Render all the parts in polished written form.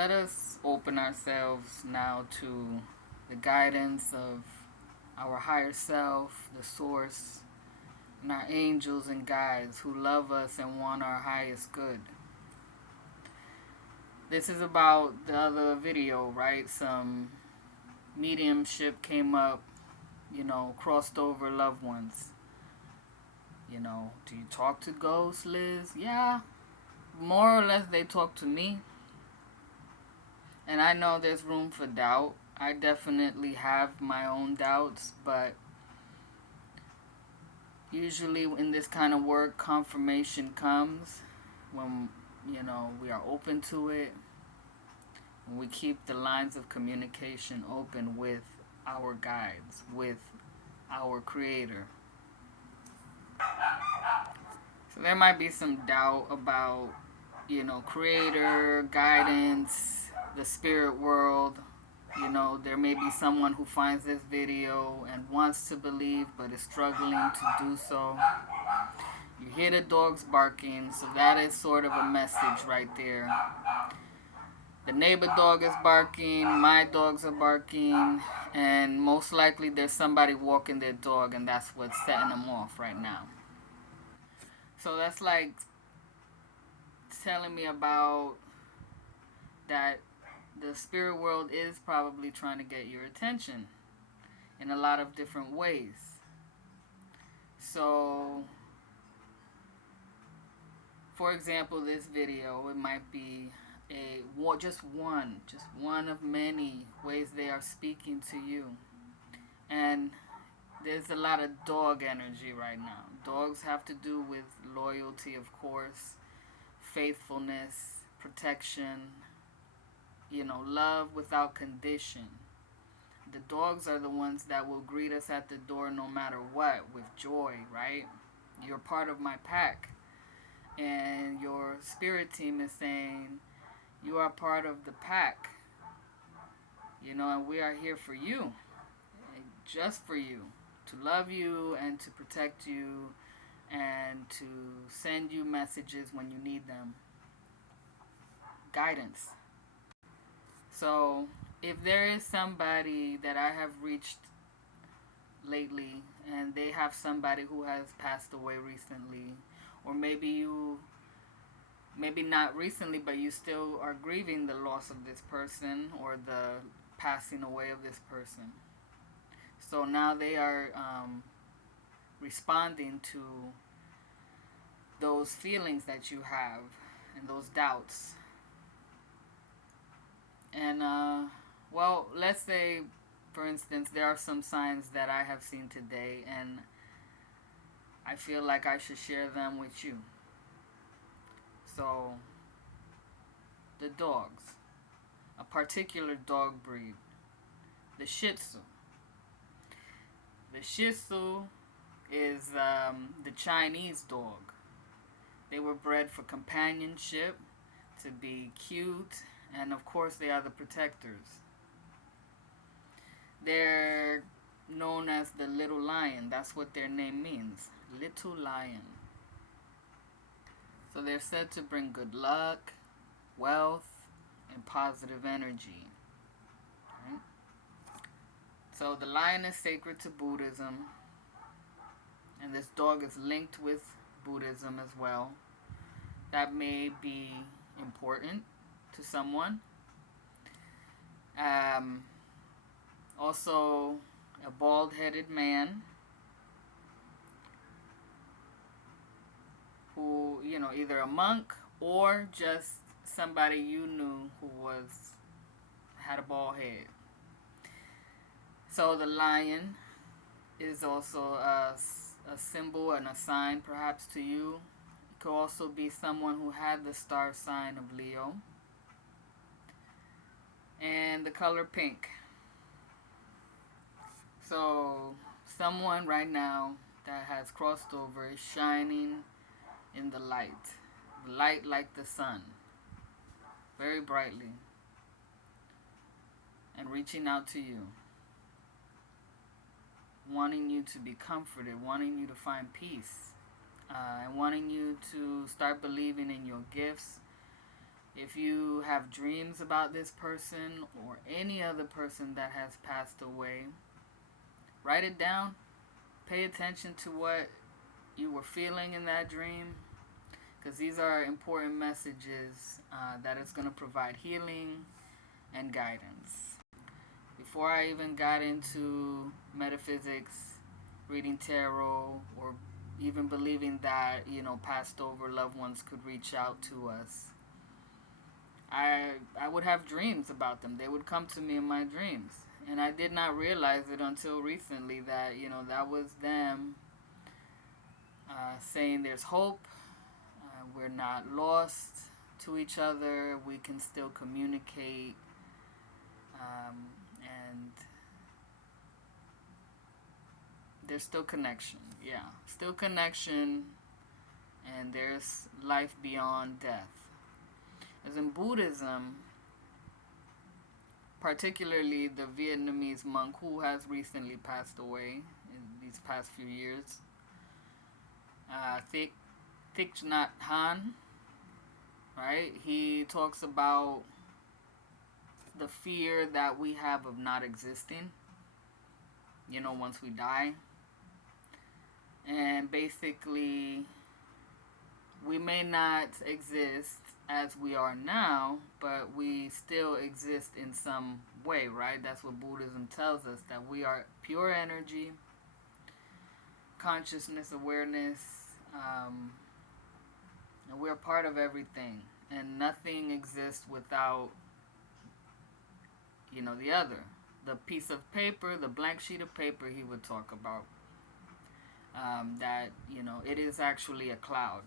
let us open ourselves now to the guidance of our higher self, the source, and our angels and guides who love us and want our highest good. This is about the other video, right? Some mediumship came up, crossed over loved ones. Do you talk to ghosts, Liz? Yeah, more or less they talk to me. And I know there's room for doubt. I definitely have my own doubts, but usually in this kind of work, confirmation comes when, we are open to it. When we keep the lines of communication open with our guides, with our creator. So there might be some doubt about, creator, guidance, the spirit world. There may be someone who finds this video and wants to believe but is struggling to do so. You hear the dogs barking, so that is sort of a message right there. The neighbor dog is barking, my dogs are barking, and most likely there's somebody walking their dog, and that's what's setting them off right now. So that's like telling me about that the spirit world is probably trying to get your attention in a lot of different ways. So, for example, this video, it might be just one of many ways they are speaking to you. And there's a lot of dog energy right now. Dogs have to do with loyalty, of course, faithfulness, protection, love without condition. The dogs are the ones that will greet us at the door no matter what, with joy, right? You're part of my pack. And your spirit team is saying, you are part of the pack. And we are here for you. Just for you. To love you and to protect you and to send you messages when you need them. Guidance. So, if there is somebody that I have reached lately and they have somebody who has passed away recently, or maybe not recently, but you still are grieving the loss of this person or the passing away of this person. So now they are responding to those feelings that you have and those doubts. And, let's say, for instance, there are some signs that I have seen today, and I feel like I should share them with you. So, the dogs. A particular dog breed. The Shih Tzu. The Shih Tzu is the Chinese dog. They were bred for companionship, to be cute, and of course they are the protectors. They're known as the little lion. That's what their name means. Little lion. So they're said to bring good luck, wealth, and positive energy. Right? So the lion is sacred to Buddhism. And this dog is linked with Buddhism as well. That may be important to someone. Also, a bald-headed man who, either a monk or just somebody you knew who had a bald head. So the lion is also a symbol and a sign perhaps to you. It could also be someone who had the star sign of Leo. And the color pink. So someone right now that has crossed over is shining in the light like the sun, very brightly, and reaching out to you, wanting you to be comforted, wanting you to find peace, and wanting you to start believing in your gifts, If you have dreams about this person or any other person that has passed away, write it down. Pay attention to what you were feeling in that dream, because these are important messages that is going to provide healing and guidance. Before I even got into metaphysics, reading tarot, or even believing that, passed over loved ones could reach out to us, I would have dreams about them. They would come to me in my dreams. And I did not realize it until recently that, that was them saying there's hope. We're not lost to each other. We can still communicate. And there's still connection. Yeah, still connection. And there's life beyond death. As in Buddhism, particularly the Vietnamese monk who has recently passed away in these past few years, Thich Nhat Hanh, right? He talks about the fear that we have of not existing, once we die. And basically, we may not exist as we are now, but we still exist in some way, right? That's what Buddhism tells us, that we are pure energy, consciousness, awareness, and we're part of everything, and nothing exists without, the other. The piece of paper, the blank sheet of paper he would talk about, that, it is actually a cloud,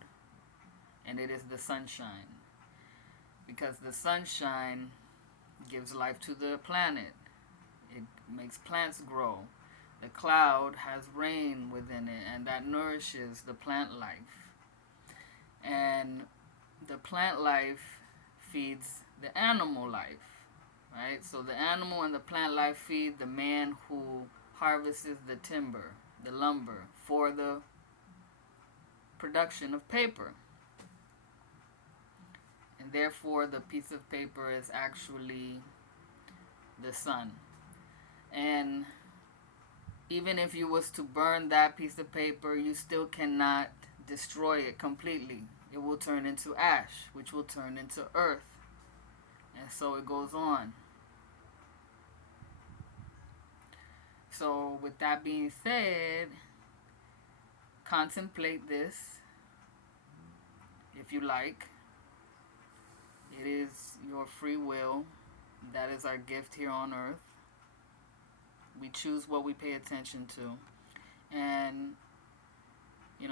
and it is the sunshine. Because the sunshine gives life to the planet. It makes plants grow. The cloud has rain within it, and that nourishes the plant life. And the plant life feeds the animal life, right? So the animal and the plant life feed the man who harvests the timber, the lumber, for the production of paper. And therefore, the piece of paper is actually the sun. And even if you was to burn that piece of paper, you still cannot destroy it completely. It will turn into ash, which will turn into earth. And so it goes on. So with that being said, contemplate this if you like. It is your free will. That is our gift here on earth. We choose what we pay attention to. And,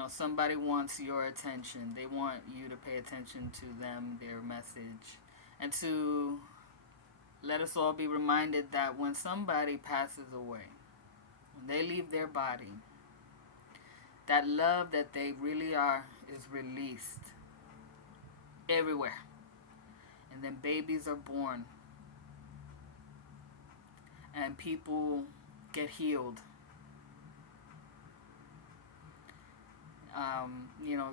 somebody wants your attention. They want you to pay attention to them, their message. And to let us all be reminded that when somebody passes away, when they leave their body, that love that they really are is released everywhere. And then babies are born. And people get healed.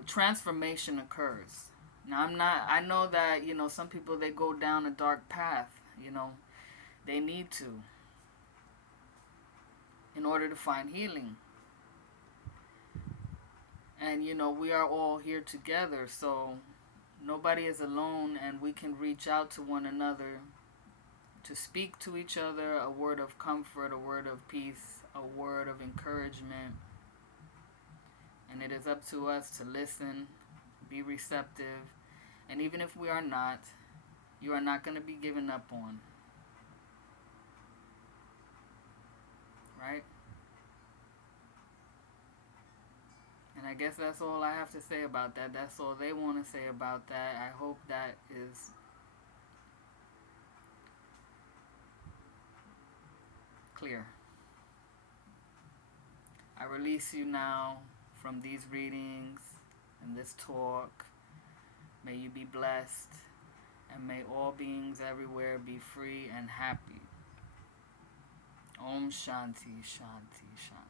Transformation occurs. Now, I know that, some people, they go down a dark path, they need to, in order to find healing. And, we are all here together, so nobody is alone, and we can reach out to one another to speak to each other a word of comfort, a word of peace, a word of encouragement. And it is up to us to listen, be receptive, and even if we are not, you are not going to be given up on. Right? And I guess that's all I have to say about that. That's all they want to say about that. I hope that is clear. I release you now from these readings and this talk. May you be blessed, and may all beings everywhere be free and happy. Om Shanti, Shanti, Shanti.